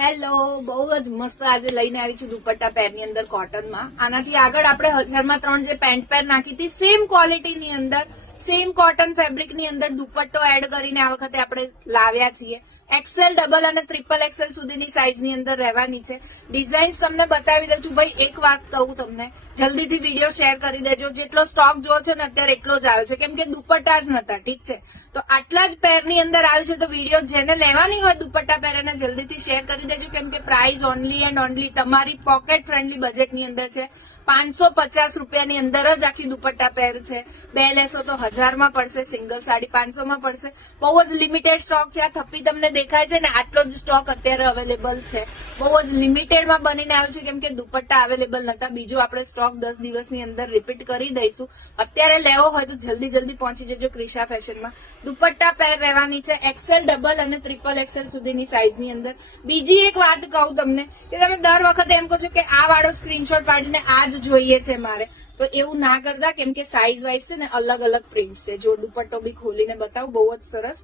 Hello, બહુ જ મસ્ત આજે લઈને આવી છું દુપટ્ટા પેરની અંદર કોટનમાં. આનાથી આગળ આપણે 1000માં 3 જે પેન્ટ પેર નાખી હતી સેમ ક્વોલિટીની અંદર સેમ કોટન ફેબ્રિકની અંદર દુપટ્ટો એડ કરીને આ વખતે આપણે લાવ્યા છીએ. એક્સેલ, ડબલ અને ટ્રિપલ એક્સેલ સુધીની સાઈઝની અંદર રહેવાની છે. ડિઝાઇન્સ તમને બતાવી દઉં છું. ભાઈ એક વાત કહું તમને, જલ્દીથી વિડીયો શેર કરી દેજો. જેટલો સ્ટોક જોવો છે ને અત્યારે એટલો જ આવ્યો છે, કેમ કે દુપટ્ટા જ નતા. ઠીક છે, તો આટલા જ પેરની અંદર આવ્યું છે. તો વિડીયો જેને લેવાની હોય દુપટ્ટા પેર એને જલ્દીથી શેર કરી દેજો, કેમ કે પ્રાઇસ ઓનલી એન્ડ ઓનલી તમારી પોકેટ ફ્રેન્ડલી બજેટની અંદર છે. 550 રૂપિયાની અંદર જ આખી દુપટ્ટા પેર છે. બે લેશો તો 1000માં પડશે, સિંગલ સાડી 500માં પડશે. બહુ જ લિમિટેડ સ્ટોક છે. આ થપ્પી તમને દેખાય છે ને, આટલો જ સ્ટોક અત્યારે અવેલેબલ છે. બહુ જ લિમિટેડમાં બનીને આવ્યું છે, કેમ કે દુપટ્ટા અવેલેબલ નતા. બીજો આપણે સ્ટોક 10 દિવસની અંદર રિપીટ કરી દઈશું. અત્યારે લેવો હોય તો જલ્દી પહોંચી જજો ક્રિશા ફેશનમાં. દુપટ્ટા પેર રહેવાની છે એક્સેલ, ડબલ અને ટ્રિપલ એક્સેલ સુધીની સાઈઝની અંદર. બીજી એક વાત કહું તમને કે તમે દર વખતે એમ કહો છો કે આ વાળો સ્ક્રીનશોટ પાડીને આ જ જોઈએ છે મારે, તો એવું ના કરતા, કેમ કે સાઈઝ વાઇઝ છે ને અલગ અલગ પ્રિન્ટ છે. જો દુપટ્ટો બી ખોલીને બતાવું, બહુ જ સરસ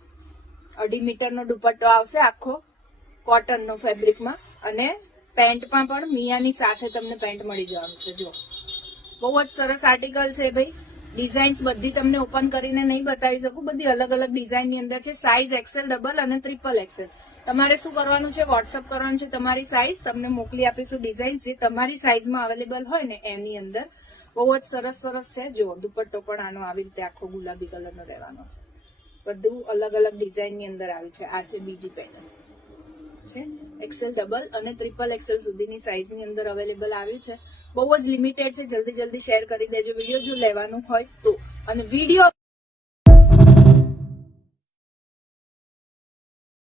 2.5 મીટરનો દુપટ્ટો આવશે આખો કોટનનો ફેબ્રિકમાં, અને પેન્ટમાં પણ મિયાની સાથે તમને પેન્ટ મળી જવાનું છે. જો બહુ જ સરસ આર્ટિકલ છે ભાઈ. ડિઝાઇન્સ બધી તમને ઓપન કરીને નહીં બતાવી શકું, બધી અલગ અલગ ડિઝાઇનની અંદર છે. સાઈઝ એક્સેલ, ડબલ અને ટ્રિપલ એક્સેલ. તમારે શું કરવાનું છે, વોટ્સઅપ કરવાનું છે. તમારી સાઈઝ તમને મોકલી આપીશું. ડિઝાઇન જે તમારી સાઈઝમાં અવેલેબલ હોય ને એની અંદર. બહુ જ સરસ છે. જો દુપટ્ટો પણ આનો આવી રીતે આખો ગુલાબી કલરનો રહેવાનો છે. બધું અલગ અલગ ડિઝાઇનની અંદર આવ્યું છે. આ છે બીજી પેટર્ન છે. એક્સેલ, ડબલ અને ટ્રિપલ એક્સેલ સુધીની સાઈઝની અંદર અવેલેબલ આવ્યું છે. બહુ જ લિમિટેડ છે. જલ્દી શેર કરી દેજો વિડીયો જો લેવાનું હોય તો. અને વિડીયો